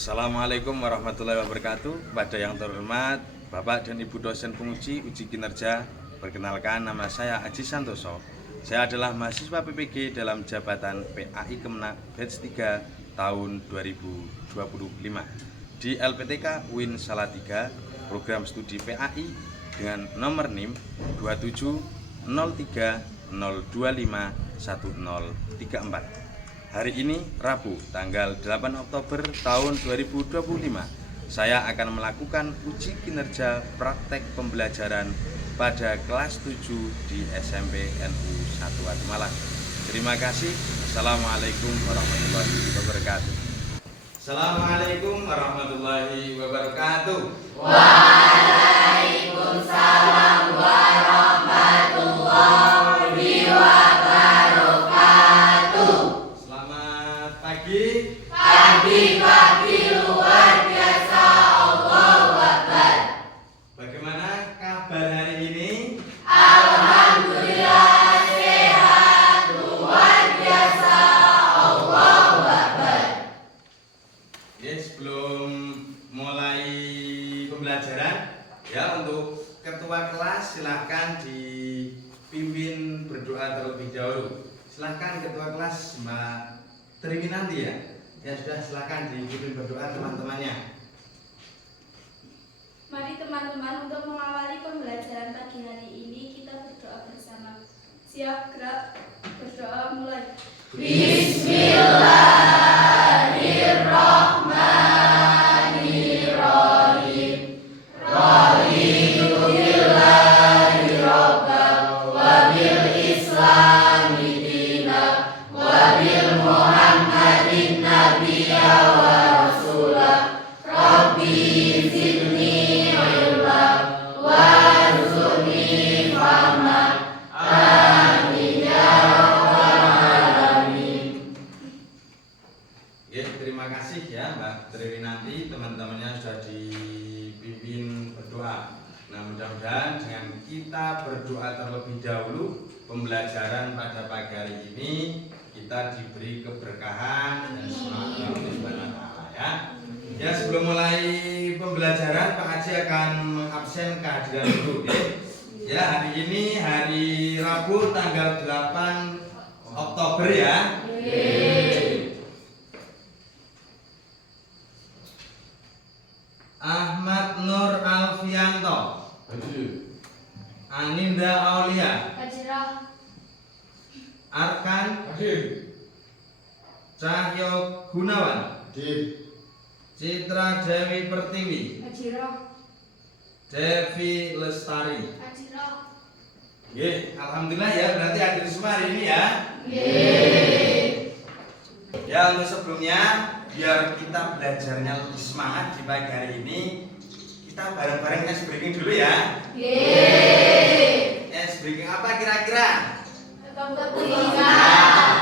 Assalamualaikum warahmatullahi wabarakatuh. Kepada yang terhormat Bapak dan Ibu dosen penguji uji kinerja, perkenalkan nama saya Aji Santoso. Saya adalah mahasiswa PPG dalam jabatan PAI Kemenak Batch 3 tahun 2025 di LPTK UIN Salatiga, program studi PAI dengan nomor NIM 270302511034. Hari ini Rabu tanggal 8 Oktober tahun 2025 saya akan melakukan uji kinerja praktek pembelajaran pada kelas 7 di SMP NU 1 Malang. Terima kasih. Assalamualaikum warahmatullahi wabarakatuh. Assalamualaikum warahmatullahi wabarakatuh. Waalaikumsalam warahmatullahi wabarakatuh. Selamat pagi. Pagi luar biasa, Allahu Akbar. Bagaimana kabar hari ini? Alhamdulillah sehat, luar biasa, Allahu Akbar. Ya, sebelum mulai pembelajaran, ya untuk ketua kelas silahkan dipimpin berdoa terlebih dahulu. Silahkan ketua kelas Mbak Triwinanti ya. Ya sudah, silahkan dipimpin berdoa teman-temannya. Mari teman-teman, untuk mengawali pembelajaran pagi hari ini kita berdoa bersama. Siap, gerak, berdoa mulai. Bismillahirrahmanirrahim. Raditu billahi robban wa bil islami dinan wa bil muhammadin nabiyya wa rasulah. Rabbi zidni ilma warzuqni fahma. Amin ya rabbal alamin. Ya, terima kasih ya Mbak Triwinanti, teman-temannya sudah dipimpin berdoa. Nah, mudah-mudahan dengan kita berdoa terlebih dahulu, pembelajaran pada pagi hari ini kita diberi keberkahan dan semangat Allah Subhanahu wa taala ya. Ya, sebelum mulai pembelajaran Pak Haji akan mengabsen kehadiran dulu ya. Ya, hari ini hari Rabu tanggal 8 Oktober ya. Ahmad Nur Alfianto, Aninda Aulia, Hajirah, Arkan Cahyo Gunawan, Citra Dewi Pertiwi, Hajirah, Devi Lestari. Hajirah. Alhamdulillah ya, berarti hadir semua hari ini ya. Ya, untuk sebelumnya biar kita belajarnya lebih semangat di pagi hari ini, kita bareng-bareng es breaking dulu ya. Es breaking apa kira-kira? Tempat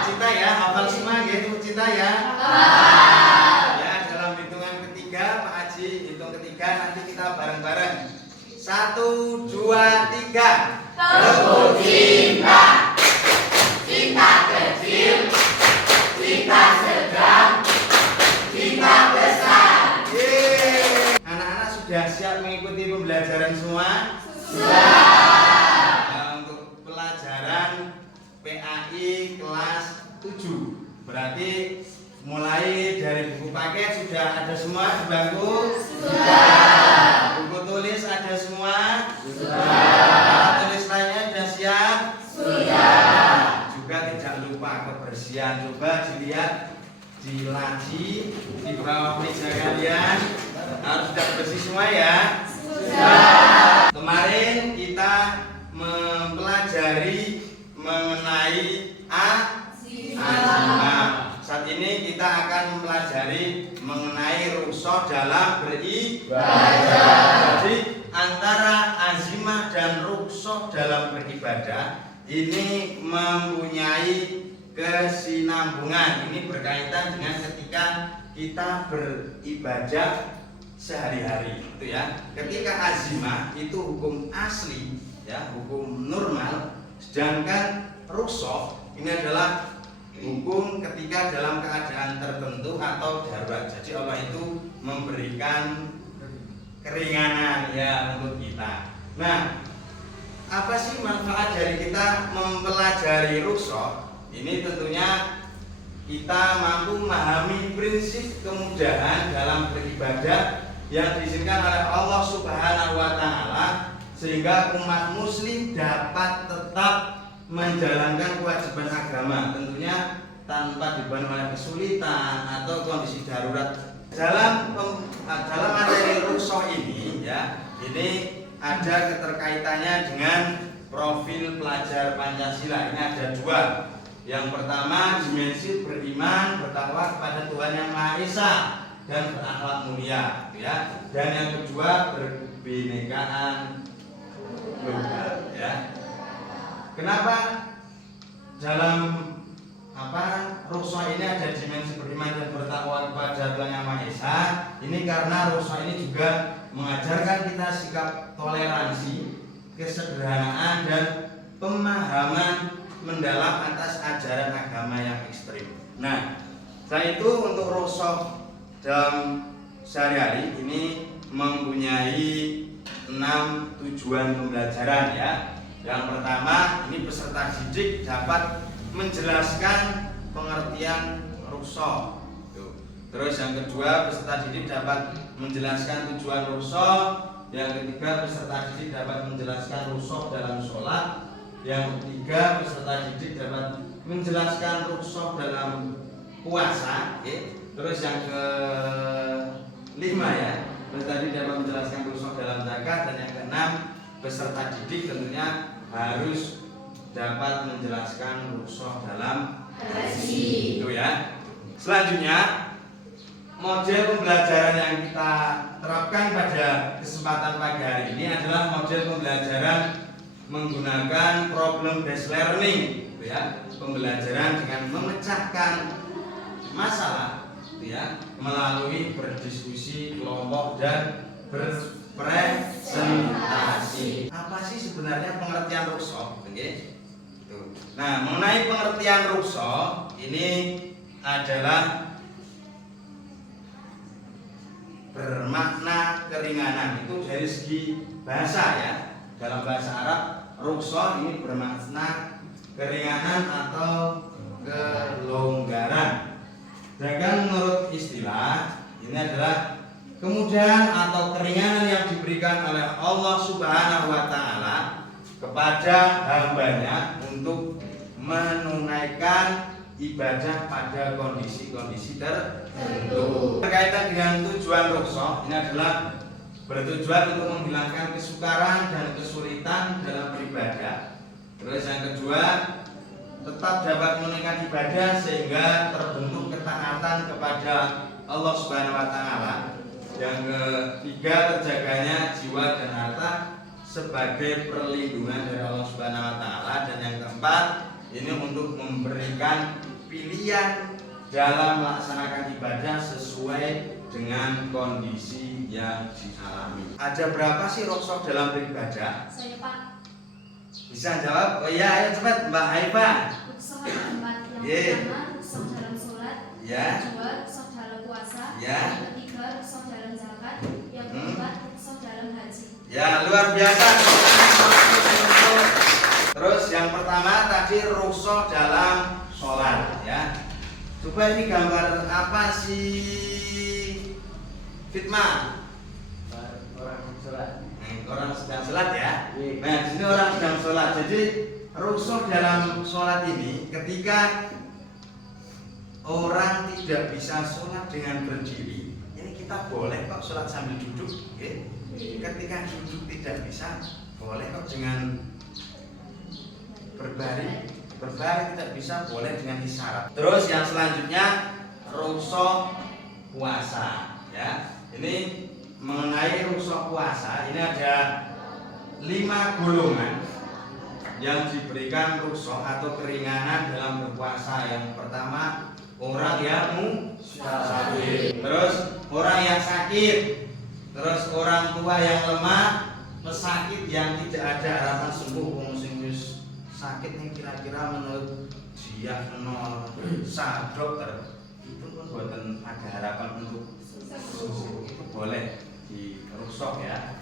Cita ya, hafal semua gitu Cita ya. Ya, dalam hitungan ketiga Pak Haji hitung ketiga, nanti kita bareng-bareng. 1, 2, 3. Teguh cinta, cinta kecil, cinta sedang, cinta besar. Anak-anak sudah siap mengikuti pembelajaran semua? Sudah. Nah, untuk pelajaran PAI kelas 7. Berarti mulai dari buku paket sudah ada semua di bangku? Sudah. Buku tulis ada semua? Sudah. Alat tulis lainnya sudah siap? Sudah. Juga tidak lupa kebersihan. Coba dilihat di laci, di bawah meja kalian harus sudah bersih semua ya. Sudah. Kemarin kita mempelajari mengenai azimah. Saat ini kita akan mempelajari mengenai rukhsah dalam beribadah. Jadi antara azimah dan rukhsah dalam beribadah ini mempunyai kesinambungan. Ini berkaitan dengan ketika kita beribadah sehari-hari, itu ya. Ketika azimah itu hukum asli, ya, hukum normal, sedangkan rukhsah ini adalah hukum ketika dalam keadaan tertentu atau darurat. Jadi Allah itu memberikan keringanan ya untuk kita. Nah, apa sih manfaat dari kita mempelajari rukhsah? Ini tentunya kita mampu memahami prinsip kemudahan dalam beribadah yang diizinkan oleh Allah Subhanahu wa taala, sehingga umat muslim dapat tetap menjalankan kewajiban agama, tentunya tanpa dibeban oleh kesulitan atau kondisi darurat. Dalam materi rukhsah ini ya, ini ada keterkaitannya dengan profil pelajar Pancasila. Ini ada dua. Yang pertama, dimensi beriman bertakwa kepada Tuhan Yang Maha Esa dan berakhlak mulia, ya. Dan yang kedua, berbinekaan tunggal, ya. Kenapa dalam rukhsah ini ada dimensi beriman dan bertakwa kepada Tuhan Yang Maha Esa? Ini karena rukhsah ini juga mengajarkan kita sikap toleransi, kesederhanaan, dan pemahaman mendalam atas ajaran agama yang ekstrim. Nah, selain itu untuk rukhsah dalam sehari-hari ini mempunyai 6 tujuan pembelajaran ya. Yang pertama, ini peserta didik dapat menjelaskan pengertian rukhsah. Terus yang kedua, peserta didik dapat menjelaskan tujuan rukhsah. Yang ketiga, peserta didik dapat menjelaskan rukhsah dalam sholat. Yang ketiga, peserta didik dapat menjelaskan rukhsah dalam puasa. Terus yang kelima ya, peserta didik dapat menjelaskan rukhsah dalam zakat. Dan yang keenam, peserta didik tentunya harus dapat menjelaskan rukhsah dalam haji. Itu ya. Selanjutnya, model pembelajaran yang kita terapkan pada kesempatan pagi hari ini adalah model pembelajaran menggunakan problem based learning, ya. Pembelajaran dengan memecahkan masalah, ya, melalui berdiskusi kelompok dan berpresentasi. Apa sih sebenarnya pengertian rukhsah? Nah, mengenai pengertian rukhsah ini adalah bermakna keringanan. Itu dari segi bahasa ya. Dalam bahasa Arab, rukhsah ini bermakna keringanan atau kelonggaran. Sedangkan menurut istilah, ini adalah kemudahan atau keringanan yang diberikan oleh Allah Subhanahu wa taala kepada hambanya untuk menunaikan ibadah pada kondisi-kondisi tertentu. Berkaitan dengan tujuan rukhsah, ini adalah bertujuan untuk menghilangkan kesukaran dan kesulitan dalam beribadah. Terus yang kedua, tetap dapat menunaikan ibadah sehingga terbentuk ketaatan kepada Allah Subhanahu wa taala. Yang ketiga, terjaganya jiwa dan harta sebagai perlindungan dari Allah Subhanahu wa taala. Dan yang keempat, ini untuk memberikan pilihan dalam melaksanakan ibadah sesuai dengan kondisi yang dialami. Ada berapa sih rukhsah dalam beribadah? Saya Pak. Bisa jawab? Oh iya, ayo cepat Mbak Haifa. Rukhsah ada 4. Yang pertama, rukhsah dalam sholat. Ya. Yang kedua, rukhsah dalam puasa. Ya. Yang ketiga, rukhsah dalam zakat. Yang keempat, rukhsah dalam haji. Ya, luar biasa. Terus yang pertama tadi rukhsah dalam sholat ya. Coba ini gambar apa sih, Fitma? Orang sholat. Orang sedang sholat ya. Nah, di sini orang sedang sholat. Jadi rukhsah dalam sholat ini ketika orang tidak bisa sholat dengan berdiri, ini kita boleh kok sholat sambil duduk. Ketika duduk tidak bisa, boleh kok dengan berbaring tidak bisa, boleh dengan isyarat. Terus yang selanjutnya rukhsah puasa ya. Ini mengenai rukhsah puasa, ini ada 5 golongan yang diberikan rukhsah atau keringanan dalam berpuasa. Yang pertama, orang yang musafir, terus orang yang sakit, terus orang tua yang lemah, pesakit yang tidak ada harapan sembuh. Sakit nih kira-kira menurut dia dokter itu pun buatan ada harapan untuk sembuh. boleh dirusuk ya.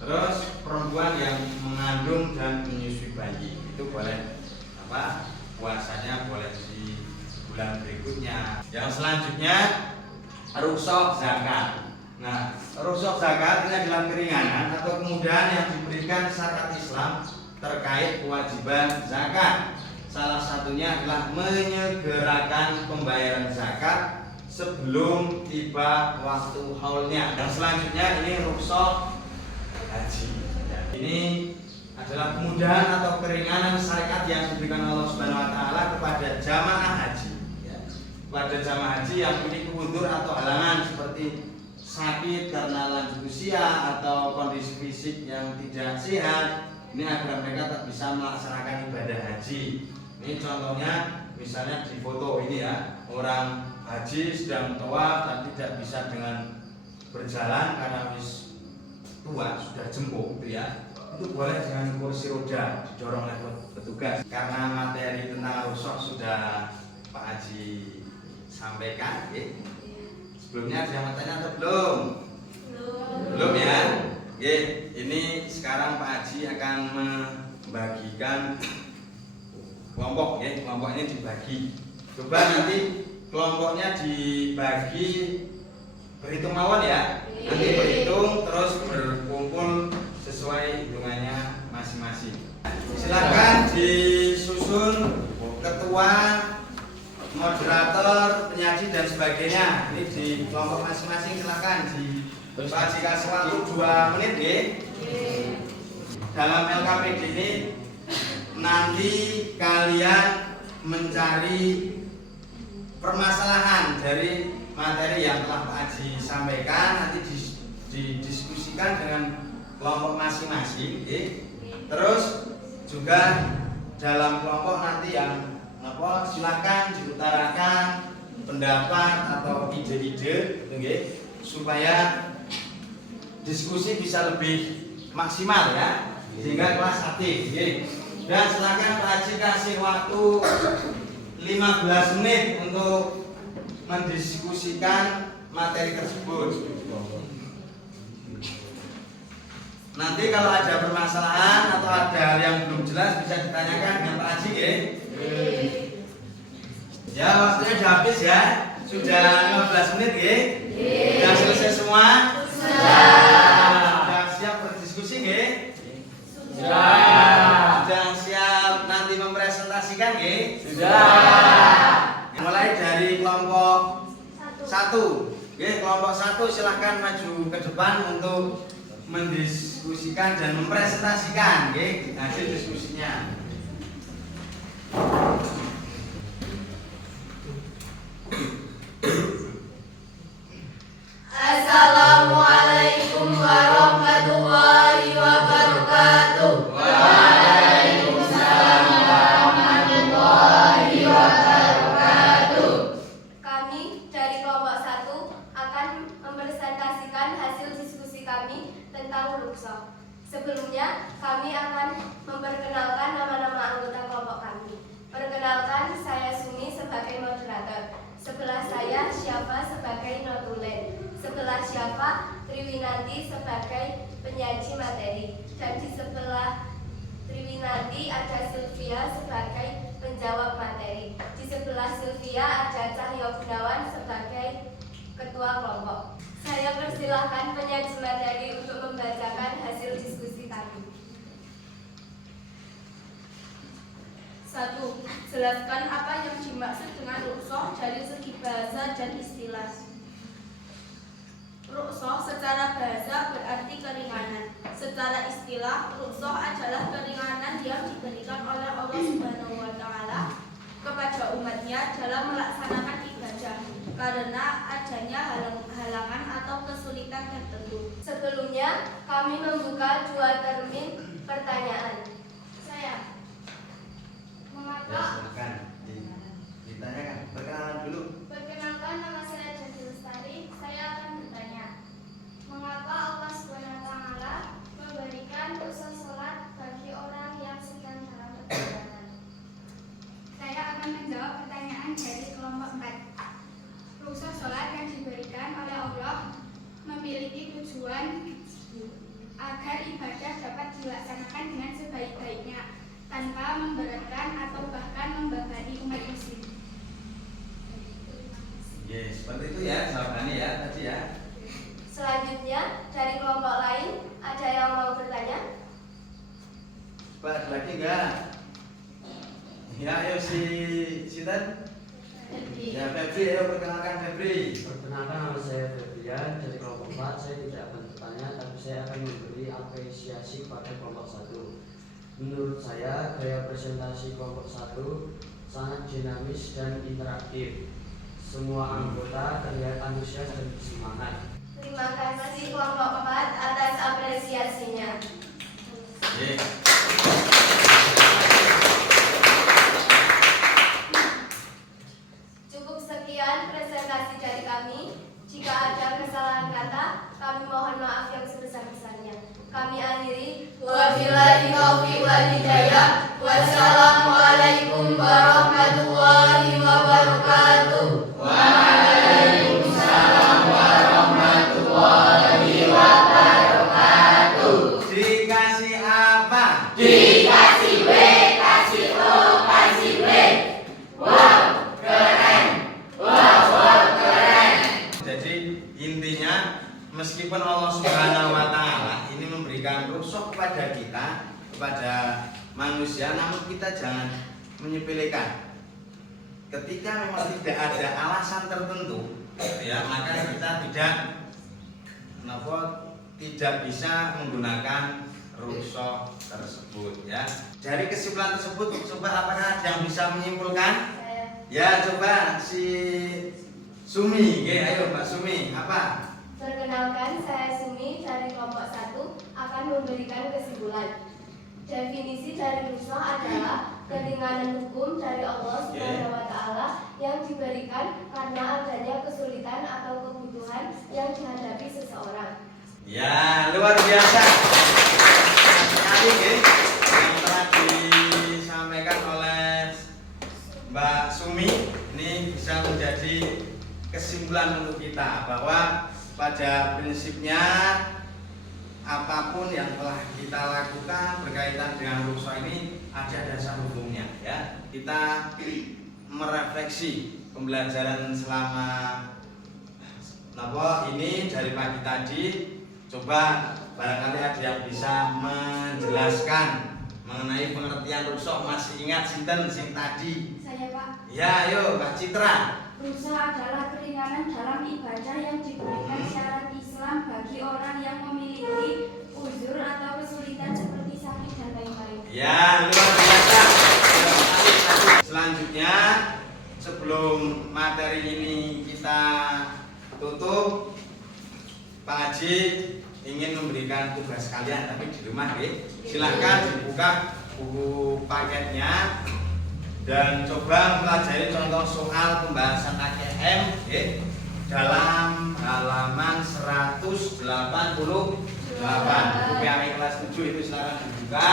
Terus perempuan yang mengandung dan menyusui bayi itu boleh apa? Puasanya boleh di bulan berikutnya. Yang selanjutnya rusuk zakat. Nah, rusuk zakat ini adalah keringanan atau kemudahan yang diberikan syariat Islam terkait kewajiban zakat. Salah satunya adalah menyegerakan pembayaran zakat sebelum tiba waktu haulnya. Dan selanjutnya ini rukhsah haji. Ini adalah kemudahan atau keringanan syariat yang diberikan Allah Subhanahu wa taala kepada jamaah haji. Kepada jamaah haji yang memiliki uzur atau halangan seperti sakit karena lanjut usia atau kondisi fisik yang tidak sehat, ini agar mereka tetap bisa melaksanakan ibadah haji. Ini contohnya misalnya di foto ini ya, orang haji sedang tawaf tapi tidak bisa dengan berjalan karena wis tua, sudah jembuk gitu ya. Itu boleh dengan kursi roda didorong oleh petugas. Karena materi tentang rukhsah sudah Pak Haji sampaikan, ya. Sebelumnya ada yang mau tanya atau belum? Belum ya. Oke, ini sekarang Pak Haji akan membagikan kelompok ya, kelompok ini dibagi. Coba nanti kelompoknya dibagi berhitung mawon ya. Nanti berhitung terus berkumpul sesuai hitungannya masing-masing. Silakan disusun ketua, moderator, penyaji dan sebagainya. Ini di kelompok masing-masing silakan dikasih waktu 2 menit ya. Dalam LKPD ini nanti kalian mencari permasalahan dari materi yang telah Pak Haji sampaikan, nanti didiskusikan dengan kelompok masing-masing, okay? Terus juga dalam kelompok nanti yang silakan diutarakan pendapat atau ide-ide, okay? Supaya diskusi bisa lebih maksimal ya, sehingga kelas aktif, okay? Dan silakan Pak Haji kasih waktu 15 menit untuk mendiskusikan materi tersebut. Nanti kalau ada permasalahan atau ada hal yang belum jelas bisa ditanyakan dengan Pak Haji ya. Ya, waktunya sudah habis ya. Sudah 15 menit ya. Sudah selesai semua? Sudah siap berdiskusi ya? Sudah siap nanti mempresentasikan ya? Sudah. Mulai dari kelompok 1. Oke, kelompok 1 silahkan maju ke depan untuk mendiskusikan dan mempresentasikan hasil diskusinya. Assalamualaikum warahmatullahi wabarakatuh. Waalaikumsalam warahmatullahi wabarakatuh. Kami dari kelompok 1 akan mempresentasikan hasil diskusi kami tentang rukhsah. Sebelumnya, kami akan memperkenalkan nama-nama anggota kelompok kami. Perkenalkan, saya Sumi sebagai moderator. Sebelah saya Syafa sebagai notulen. Sebelah Syafa Triwinanti sebagai penyaji materi. Dan di sebelah Triwinanti ada Sylvia sebagai penjawab materi. Di sebelah Sylvia ada Cahyo Gunawan sebagai ketua kelompok. Saya persilahkan penyaji materi untuk membacakan hasil diskusi kami. 1. Jelaskan apa yang dimaksud dengan rukhsah dari segi bahasa dan istilah. Rukhsah secara bahasa berarti keringanan. Secara istilah, rukhsah adalah keringanan yang diberikan oleh Allah Subhanahu wa taala kepada umatnya dalam melaksanakan ibadah karena adanya halangan atau kesulitan tertentu. Sebelumnya, kami membuka 2 termin pertanyaan. Saya Ya, silakan ditanyakan. Perkenalan dulu. Perkenalkan, nama saya Jadi Lestari. Saya akan bertanya, mengapa Allah Subhanahu wa taala memberikan rukhsah salat bagi orang yang sedang dalam perjalanan? Saya akan menjawab pertanyaan dari kelompok 4. Rukhsah sholat yang diberikan oleh Allah bertujuan agar ibadah dapat dilaksanakan dengan sebaik-baiknya tanpa memberatkan atau bahkan membebani umat muslim. Seperti itu ya jawabannya ya tadi ya. Selanjutnya dari kelompok lain ada yang mau bertanya? Pak, ada lagi enggak? Ya, ayo si Sinten. Ya, Febri, ayo perkenalkan Febri. Perkenalkan, nama saya Febrian dari kelompok 4. Saya tidak akan bertanya, tapi saya akan memberi apresiasi pada kelompok 1. Menurut saya, gaya presentasi kelompok 1 sangat dinamis dan interaktif. Semua anggota terlihat antusias dan bersemangat. Terima kasih kelompok 4 atas apresiasinya. Cukup sekian presentasi dari kami. Jika ada kesalahan kata, kami mohon maaf yang sebesar-besarnya. Kami akhiri. Wabillahi taufiq wal hidayah. Wassalamualaikum warahmatullahi wabarakatuh. Waalaikumsalam warahmatullahi wabarakatuh. Dikasih apa? Dikasih W, kasih O, kasih W. Wow, keren. Wow, keren. Jadi intinya meskipun Allah Subhanahu wa taala ini memberikan rukhsah kepada kita, kepada manusia, namun kita jangan menyepelekan. Ketika memang tidak ada alasan tertentu, ya maka kita tidak bisa menggunakan rukhsah tersebut ya. Dari kesimpulan tersebut, coba apakah ada yang bisa menyimpulkan? Ya, coba si Sumi, ayo Mbak Sumi, apa? Perkenalkan, saya Sumi dari kelompok 1 akan memberikan kesimpulan. Definisi dari rukhsah adalah keringanan hukum dari Allah Subhanahu wa taala yang diberikan karena adanya kesulitan atau kebutuhan yang dihadapi seseorang. Ya, luar biasa. Sekali yang telah disampaikan oleh Mbak Sumi ini bisa menjadi kesimpulan untuk kita bahwa pada prinsipnya apapun yang telah kita lakukan berkaitan dengan rukhsah ini ada dasar hukumnya ya. Kita merefleksi pembelajaran selama ini dari pagi tadi, coba barangkali ada yang bisa menjelaskan mengenai pengertian rukhsah. Masih ingat sinten sing tadi? Saya Pak. Ya, ayo Mbak Citra. Rukhsah adalah keringanan dalam ibadah yang diberikan syarat Islam bagi orang yang memiliki uzur atau kesulitan seperti sakit dan lain-lain. Ya, luar biasa. Selanjutnya, sebelum materi ini kita tutup, Pak Haji ingin memberikan tugas kalian, tapi di rumah, silahkan dibuka buku paketnya dan coba pelajari contoh soal pembahasan AKM dalam halaman 188. Buku PAI kelas 7 itu silahkan dibuka,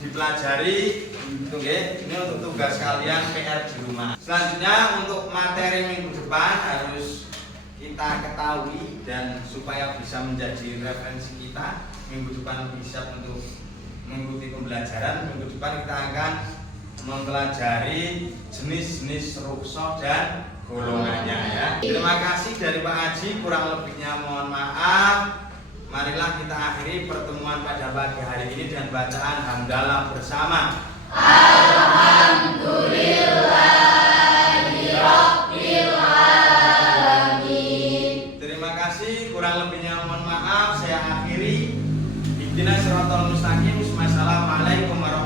dipelajari. Ini untuk tugas kalian PR di rumah. Selanjutnya untuk materi minggu depan harus kita ketahui dan supaya bisa menjadi referensi kita minggu depan bisa untuk mengikuti pembelajaran. Minggu depan kita akan mempelajari jenis-jenis rukhsah dan golongannya ya. Terima kasih dari Pak Haji, kurang lebihnya mohon maaf. Marilah kita akhiri pertemuan pada pagi hari ini dengan bacaan hamdalah bersama. Alhamdulillahirabbil alamin. Terima kasih, kurang lebihnya mohon maaf. Saya akhiri. Ihdinas siratal mustaqim. Wassalamualaikum warahmatullahi wabarakatuh.